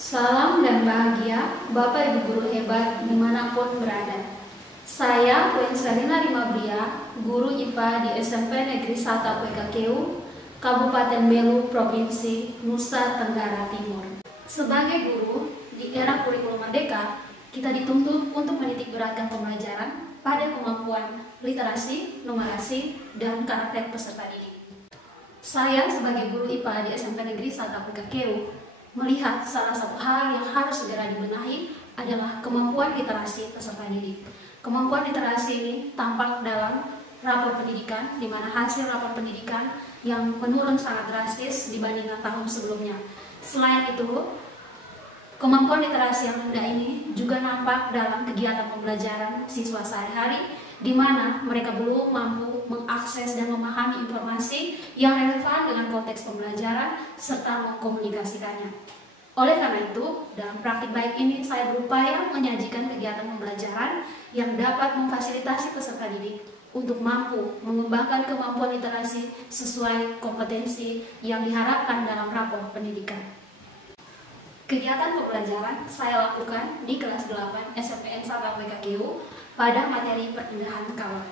Salam dan bahagia, Bapak Ibu guru hebat dimanapun berada. Saya Wenselina Rimabria, guru IPA di SMP Negeri 1 PKKU, Kabupaten Belu, Provinsi Nusa Tenggara Timur. Sebagai guru, di era kurikulum merdeka, kita dituntut untuk menitik beratkan pembelajaran pada kemampuan literasi, numerasi, dan karakter peserta didik. Saya sebagai guru IPA di SMP Negeri 1 PKKU melihat salah satu hal yang harus segera dibenahi adalah kemampuan literasi peserta didik. Kemampuan literasi ini tampak dalam rapor pendidikan, di mana hasil rapor pendidikan yang menurun sangat drastis dibandingkan tahun sebelumnya. Selain itu, kemampuan literasi yang rendah ini juga nampak dalam kegiatan pembelajaran siswa sehari-hari, di mana mereka belum mampu mengakses dan memahami informasi yang relevan dengan konteks pembelajaran serta mengkomunikasikannya. Oleh karena itu, dalam praktik baik ini saya berupaya menyajikan kegiatan pembelajaran yang dapat memfasilitasi peserta didik untuk mampu mengembangkan kemampuan literasi sesuai kompetensi yang diharapkan dalam rapor pendidikan. Kegiatan pembelajaran saya lakukan di kelas 8 SMPN 1 PKKU pada materi perpindahan kawan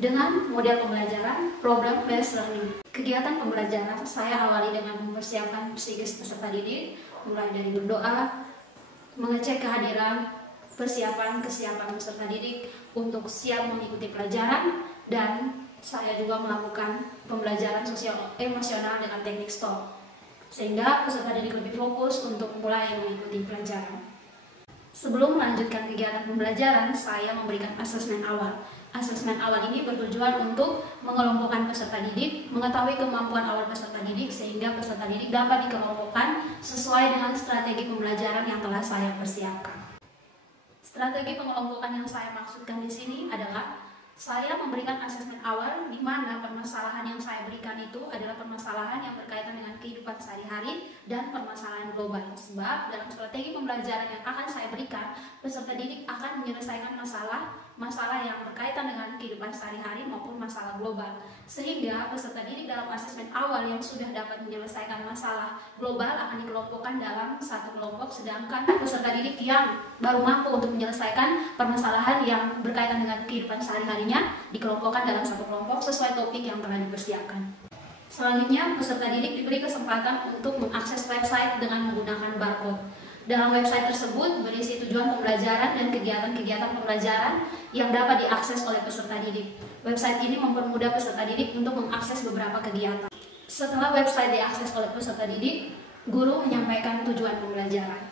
dengan model pembelajaran problem based learning. Kegiatan pembelajaran saya awali dengan mempersiapkan psikis peserta didik, mulai dari berdoa, mengecek kehadiran, kesiapan peserta didik untuk siap mengikuti pelajaran, dan saya juga melakukan pembelajaran sosial emosional dengan teknik STOP, sehingga peserta didik lebih fokus untuk mulai mengikuti pelajaran. Sebelum melanjutkan kegiatan pembelajaran, saya memberikan asesmen awal. Asesmen awal ini bertujuan untuk mengelompokkan peserta didik, mengetahui kemampuan awal peserta didik, sehingga peserta didik dapat dikelompokkan sesuai dengan strategi pembelajaran yang telah saya persiapkan. Strategi pengelompokan yang saya maksudkan di sini adalah saya memberikan asesmen awal di mana permasalahan yang saya berikan itu adalah permasalahan yang berkaitan dengan kehidupan sehari-hari dan permasalahan global. Sebab dalam strategi pembelajaran yang akan saya berikan, peserta didik akan menyelesaikan masalah yang berkaitan dengan kehidupan sehari-hari maupun masalah global. Sehingga peserta didik dalam asesmen awal yang sudah dapat menyelesaikan masalah global akan dikelompokkan dalam satu kelompok, sedangkan peserta didik yang baru mampu untuk menyelesaikan permasalahan yang berkaitan dengan kehidupan sehari-harinya dikelompokkan dalam satu kelompok sesuai topik yang telah dipersiapkan. Selanjutnya, peserta didik diberi kesempatan untuk mengakses website dengan menggunakan barcode. Dalam website tersebut berisi tujuan pembelajaran dan kegiatan-kegiatan pembelajaran yang dapat diakses oleh peserta didik. Website ini mempermudah peserta didik untuk mengakses beberapa kegiatan. Setelah website diakses oleh peserta didik, guru menyampaikan tujuan pembelajaran.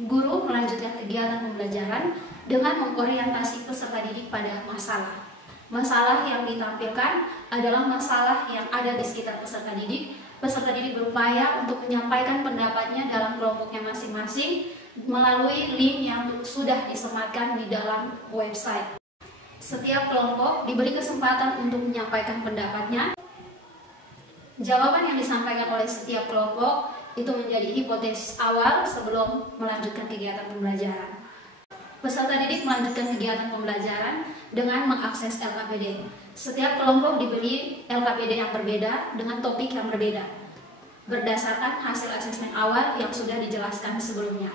Guru melanjutkan kegiatan pembelajaran dengan mengorientasi peserta didik pada masalah. Masalah yang ditampilkan adalah masalah yang ada di sekitar peserta didik. Peserta didik berupaya untuk menyampaikan pendapatnya dalam kelompoknya masing-masing melalui link yang sudah disematkan di dalam website. Setiap kelompok diberi kesempatan untuk menyampaikan pendapatnya. Jawaban yang disampaikan oleh setiap kelompok itu menjadi hipotesis awal sebelum melanjutkan kegiatan pembelajaran. Peserta didik melanjutkan kegiatan pembelajaran dengan mengakses LKPD. Setiap kelompok diberi LKPD yang berbeda dengan topik yang berbeda, berdasarkan hasil asesmen awal yang sudah dijelaskan sebelumnya.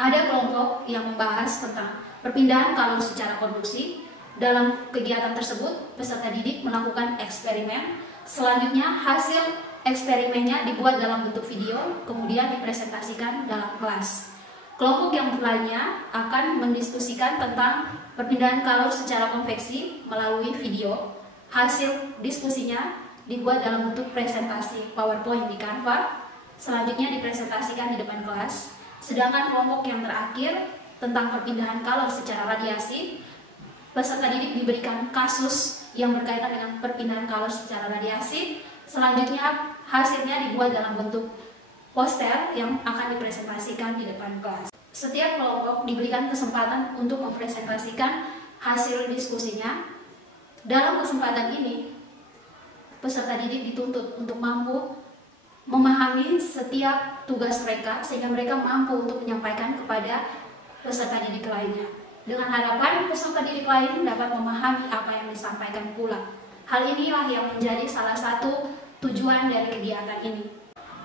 Ada kelompok yang membahas tentang perpindahan kalor secara konduksi. Dalam kegiatan tersebut, peserta didik melakukan eksperimen. Selanjutnya, hasil eksperimennya dibuat dalam bentuk video, kemudian dipresentasikan dalam kelas. Kelompok yang lainnya akan mendiskusikan tentang perpindahan kalor secara konveksi melalui video. Hasil diskusinya dibuat dalam bentuk presentasi PowerPoint di Canva, selanjutnya dipresentasikan di depan kelas. Sedangkan kelompok yang terakhir tentang perpindahan kalor secara radiasi, peserta didik diberikan kasus yang berkaitan dengan perpindahan kalor secara radiasi. Selanjutnya hasilnya dibuat dalam bentuk poster yang akan dipresentasikan di depan kelas. Setiap kelompok diberikan kesempatan untuk mempresentasikan hasil diskusinya. Dalam kesempatan ini, peserta didik dituntut untuk mampu memahami setiap tugas mereka sehingga mereka mampu untuk menyampaikan kepada peserta didik lainnya. Dengan harapan peserta didik lain dapat memahami apa yang disampaikan pula. Hal inilah yang menjadi salah satu tujuan dari kegiatan ini.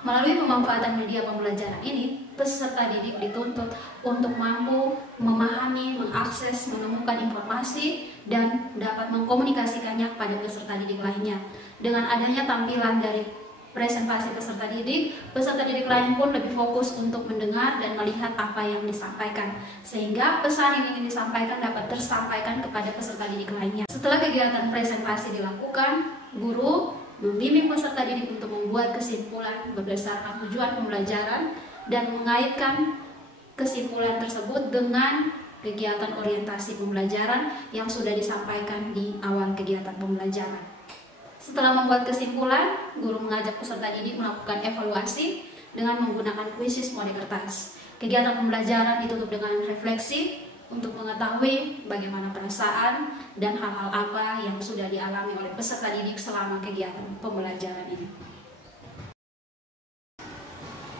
Melalui pemanfaatan media pembelajaran ini, peserta didik dituntut untuk mampu memahami, mengakses, menemukan informasi, dan dapat mengkomunikasikannya kepada peserta didik lainnya. Dengan adanya tampilan dari presentasi peserta didik lain pun lebih fokus untuk mendengar dan melihat apa yang disampaikan, sehingga pesan yang ingin disampaikan dapat tersampaikan kepada peserta didik lainnya. Setelah kegiatan presentasi dilakukan, guru membimbing peserta didik untuk membuat kesimpulan berdasarkan tujuan pembelajaran dan mengaitkan kesimpulan tersebut dengan kegiatan orientasi pembelajaran yang sudah disampaikan di awal kegiatan pembelajaran. Setelah membuat kesimpulan, guru mengajak peserta didik melakukan evaluasi dengan menggunakan kuisis mode kertas. Kegiatan pembelajaran ditutup dengan refleksi untuk mengetahui bagaimana perasaan dan hal-hal apa yang sudah dialami oleh peserta didik selama kegiatan pembelajaran ini.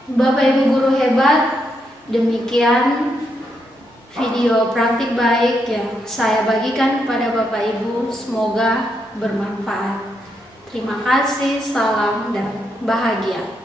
Bapak Ibu guru hebat, demikian video praktik baik yang saya bagikan kepada Bapak Ibu, semoga bermanfaat. Terima kasih, salam dan bahagia.